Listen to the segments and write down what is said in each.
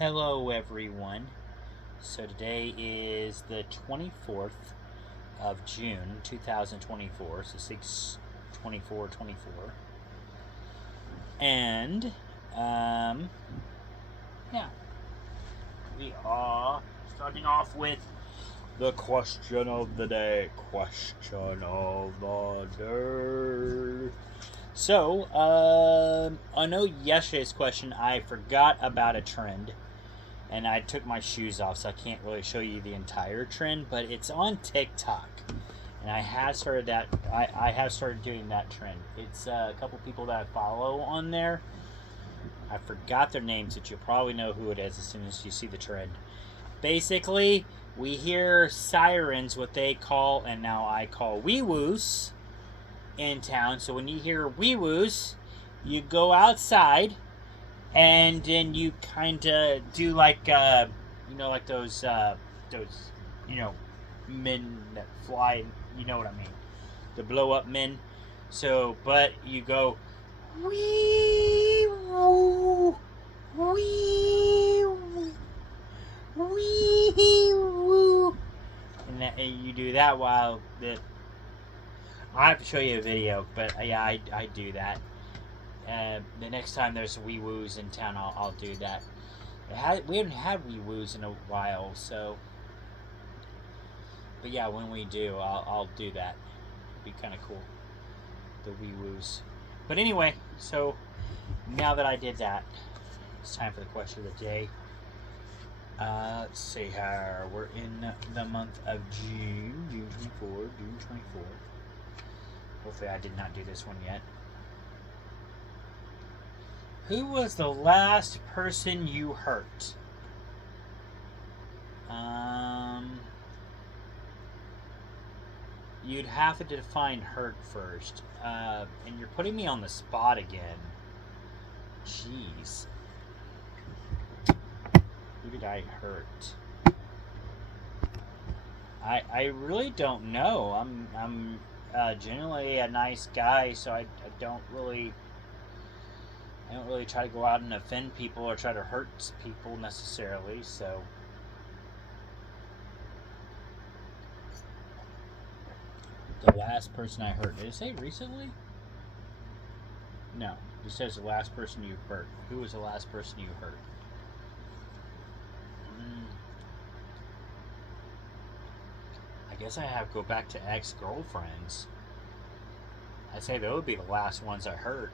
Hello, everyone. So today is the 24th of June, 2024. So 6/24/24. And, yeah, we are starting off with the question of the day. Question of the day. So, I know yesterday's question I forgot about a trend, and I took my shoes off, so I can't really show you the entire trend, but it's on TikTok, and I have started that. I have started doing that trend. It's a couple people that I follow on there. I forgot their names, but you'll probably know who it is as soon as you see the trend. Basically, we hear sirens, what they call, and now I call wee woos, in town. So when you hear wee woos, you go outside, and then you kind of do like like those men that fly. You know what I mean? The blow up men. So, but you go wee woo, wee woo, wee woo, and you do that while the. I have to show you a video, but yeah, I do that. The next time there's wee woos in town, I'll do that. We haven't had wee woos in a while, so. But yeah, when we do, I'll do that. It'd be kind of cool. The wee woos. But anyway, so now that I did that, it's time for the question of the day. Let's see here. We're in the month of June. June 24. June 24. Hopefully I did not do this one yet. Who was the last person you hurt? You'd have to define hurt first. And you're putting me on the spot again. Jeez. Who did I hurt? I really don't know. I'm generally a nice guy, so I don't really try to go out and offend people or try to hurt people necessarily. So the last person I hurt. Did it say recently? No. It says the last person you hurt. Who was the last person you hurt? I guess I have to go back to ex-girlfriends. I'd say those would be the last ones I hurt.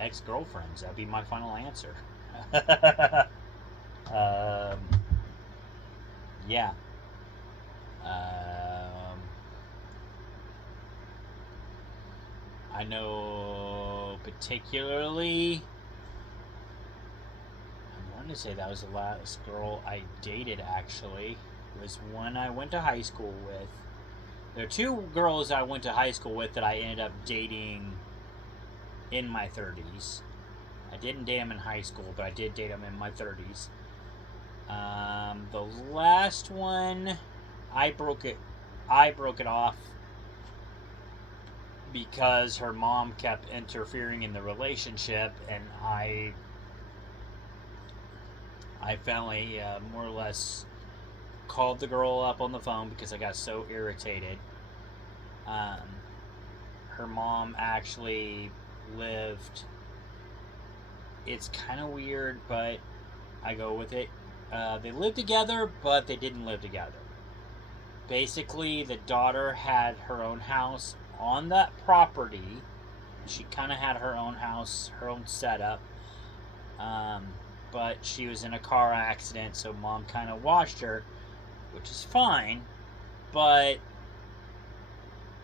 Ex-girlfriends. That'd be my final answer. Yeah. I know particularly. I want to say that was the last girl I dated. Actually, it was one I went to high school with. There are two girls I went to high school with that I ended up dating in my 30s. I didn't date them in high school, but I did date them in my 30s. The last one, I broke it off because her mom kept interfering in the relationship, and I finally more or less called the girl up on the phone because I got so irritated. Her mom actually lived. It's kind of weird, but I go with it. They lived together, but they didn't live together. Basically, the daughter had her own house on that property. She kind of had her own house, her own setup. But she was in a car accident, so mom kind of watched her, which is fine. But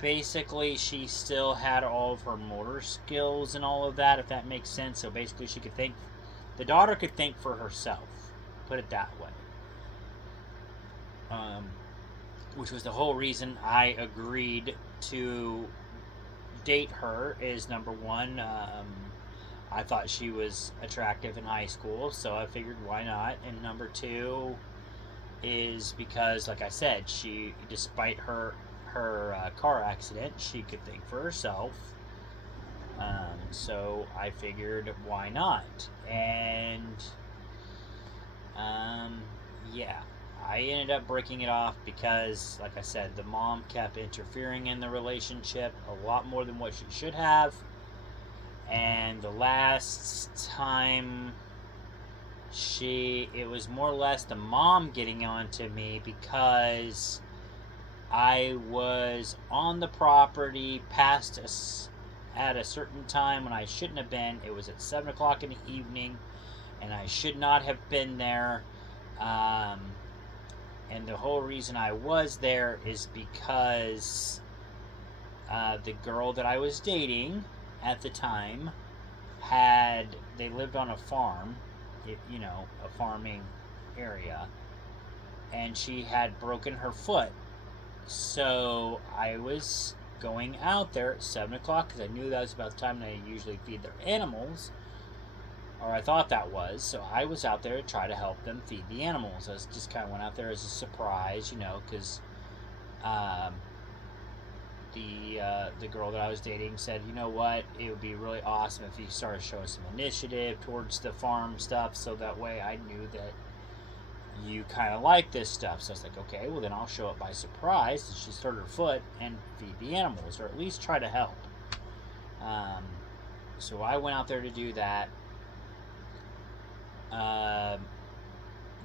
basically, she still had all of her motor skills and all of that, if that makes sense. So basically, she could think. The daughter could think for herself. Put it that way. Which was the whole reason I agreed to date her. Is number one, I thought she was attractive in high school, so I figured why not. And number two is because, like I said, she, despite her car accident, she could think for herself. So I figured, why not? And yeah, I ended up breaking it off because, like I said, the mom kept interfering in the relationship a lot more than what she should have. And the last time it was more or less the mom getting on to me because I was on the property past us at a certain time when I shouldn't have been. It was at 7 o'clock in the evening, and I should not have been there. And the whole reason I was there is because the girl that I was dating at the time they lived on a farm, a farming area, and she had broken her foot. So I was going out there at 7 o'clock because I knew that was about the time they usually feed their animals, or I thought that was. So I was out there to try to help them feed the animals. I just kind of went out there as a surprise, because the girl that I was dating said, you know what, it would be really awesome if you started showing some initiative towards the farm stuff, so that way I knew that you kind of like this stuff. So I was like, okay, well then I'll show up by surprise. And she hurt her foot and feed the animals, or at least try to help. So I went out there to do that.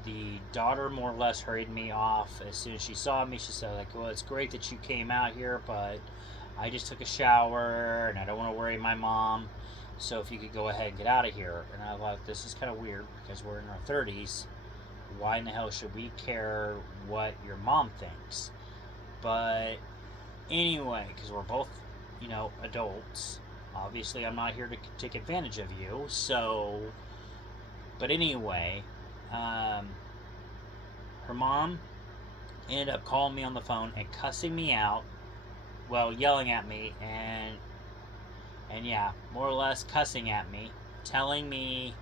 The daughter more or less hurried me off as soon as she saw me. She said, like, well, it's great that you came out here, but I just took a shower and I don't want to worry my mom, so if you could go ahead and get out of here. And I thought, this is kind of weird because we're in our 30s. Why in the hell should we care what your mom thinks? But anyway, because we're both, adults. Obviously, I'm not here to take advantage of you. So, but anyway, her mom ended up calling me on the phone and cussing me out. Well, yelling at me and yeah, more or less cussing at me, telling me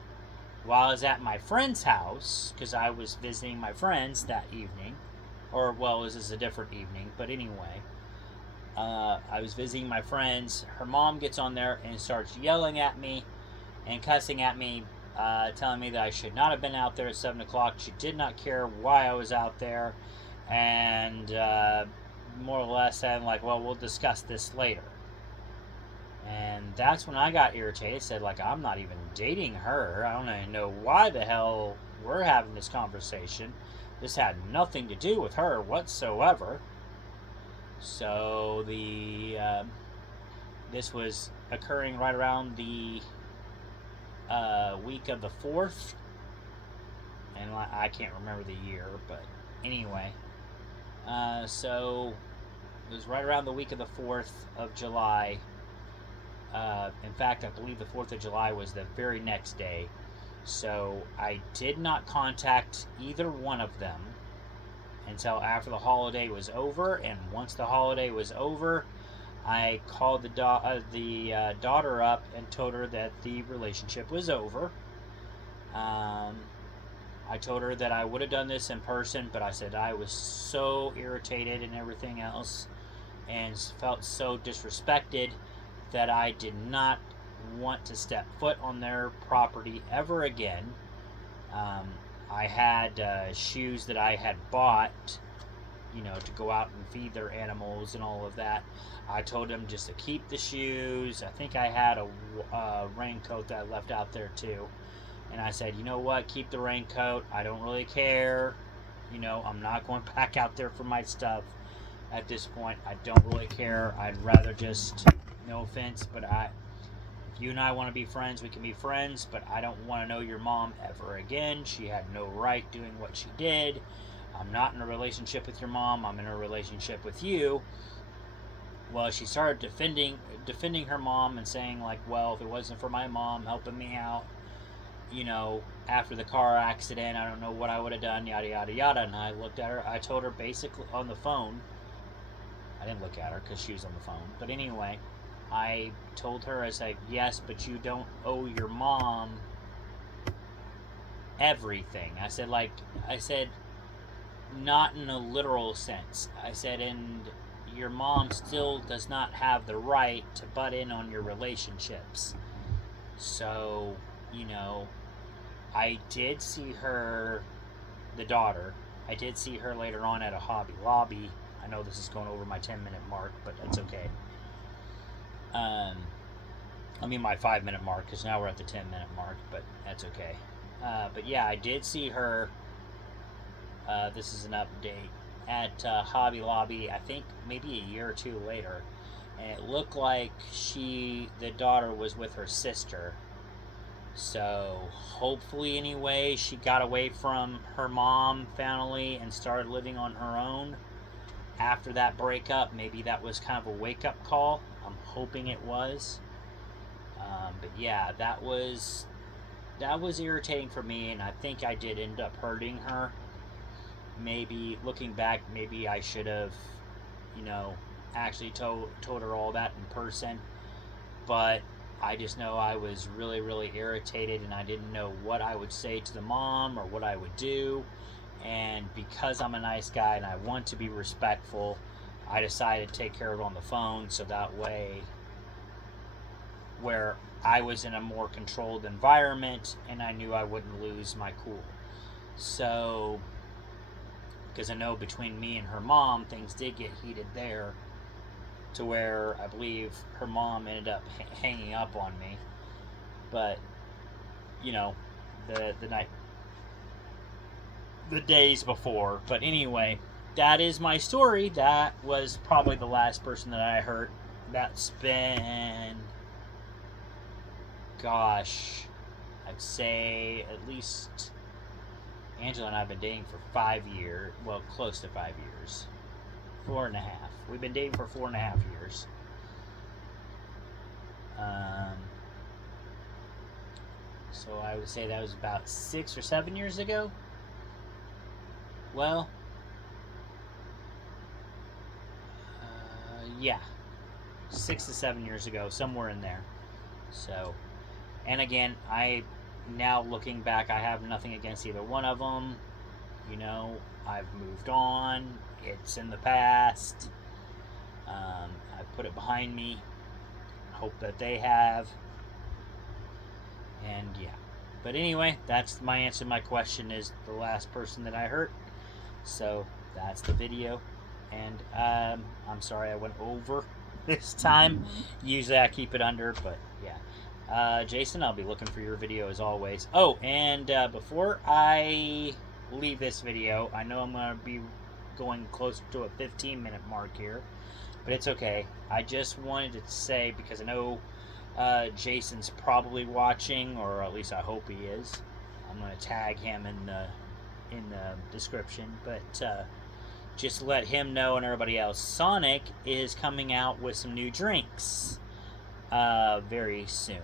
while I was at my friend's house, because I was visiting my friends that evening, or, well, this is a different evening, but anyway, I was visiting my friends. Her mom gets on there and starts yelling at me and cussing at me, telling me that I should not have been out there at 7 o'clock. She did not care why I was out there, and more or less saying, like, well, we'll discuss this later. And that's when I got irritated. Said, like, I'm not even dating her. I don't even know why the hell we're having this conversation. This had nothing to do with her whatsoever. So this was occurring right around the week of the 4th. And I can't remember the year, but anyway. So it was right around the week of the 4th of July. In fact, I believe the 4th of July was the very next day. So I did not contact either one of them until after the holiday was over. And once the holiday was over, I called the daughter up and told her that the relationship was over. I told her that I would have done this in person, but I said I was so irritated and everything else and felt so disrespected that I did not want to step foot on their property ever again. I had shoes that I had bought, to go out and feed their animals and all of that. I told them just to keep the shoes. I think I had a raincoat that I left out there too. And I said, you know what, keep the raincoat. I don't really care. I'm not going back out there for my stuff at this point. I don't really care. I'd rather just, no offense, but if you and I want to be friends, we can be friends, but I don't want to know your mom ever again. She had no right doing what she did. I'm not in a relationship with your mom. I'm in a relationship with you. Well, she started defending her mom and saying, like, well, if it wasn't for my mom helping me out, after the car accident, I don't know what I would have done, yada, yada, yada. And I looked at her. I told her basically on the phone. I didn't look at her because she was on the phone. But anyway, I told her, I said, yes, but you don't owe your mom everything. I said, not in a literal sense. I said, and your mom still does not have the right to butt in on your relationships. So, you know, I did see her, the daughter, I did see her later on at a Hobby Lobby. I know this is going over my 10-minute mark, but that's okay. I mean my 5-minute mark, because now we're at the 10-minute mark, but that's okay. But yeah, I did see her, this is an update, at Hobby Lobby, I think maybe a year or two later. And it looked like the daughter was with her sister. So hopefully anyway, she got away from her mom family and started living on her own after that breakup. Maybe that was kind of a wake-up call. I'm hoping it was. But yeah, that was irritating for me, and I think I did end up hurting her. Maybe looking back, maybe I should have, you know, actually told her all that in person. But I just know I was really, really irritated, and I didn't know what I would say to the mom or what I would do. And because I'm a nice guy and I want to be respectful, I decided to take care of it on the phone, so that way where I was in a more controlled environment and I knew I wouldn't lose my cool. So, because I know between me and her mom, things did get heated there, to where I believe her mom ended up hanging up on me. But, you know, the days before. But anyway, that is my story. That was probably the last person that I hurt. That's been, gosh, I'd say at least Angela and I have been dating for 5 years. Well, close to 5 years. 4.5. We've been dating for 4.5 years. So I would say that was about 6 or 7 years ago. Well, yeah, 6 to 7 years ago, somewhere in there. So, and again, now looking back, I have nothing against either one of them. You know, I've moved on. It's in the past. I put it behind me. Hope that they have. And yeah. But anyway, that's my answer to my question, is the last person that I hurt. So that's the video. And I'm sorry I went over this time. Usually I keep it under, but yeah. Jason, I'll be looking for your video as always. Oh, and before I leave this video, I know I'm going to be going close to a 15-minute mark here, but it's okay. I just wanted to say, because I know Jason's probably watching, or at least I hope he is. I'm going to tag him in the description, but just to let him know and everybody else, Sonic is coming out with some new drinks very soon.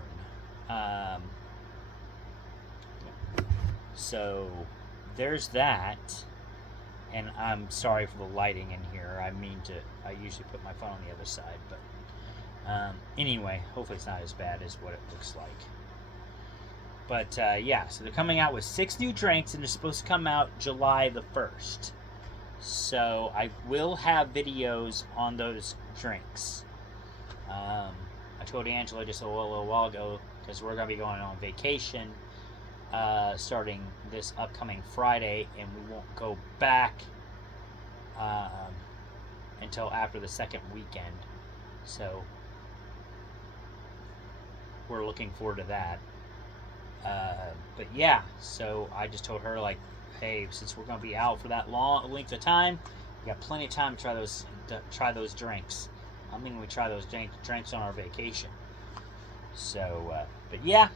So there's that. And I'm sorry for the lighting in here. I usually put my phone on the other side, but anyway, hopefully it's not as bad as what it looks like. But yeah, so they're coming out with 6 new drinks, and they're supposed to come out July the 1st. So I will have videos on those drinks. I told Angela just a little while ago, because we're going to be going on vacation starting this upcoming Friday, and we won't go back until after the second weekend. So we're looking forward to that. But yeah, so I just told her, like, hey, since we're going to be out for that long length of time, we got plenty of time to try those drinks. I'm thinking we try those drinks on our vacation. So, but yeah,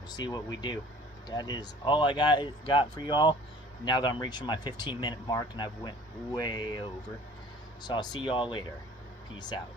we'll see what we do. That is all I got for y'all. Now that I'm reaching my 15-minute mark, and I've went way over. So I'll see y'all later. Peace out.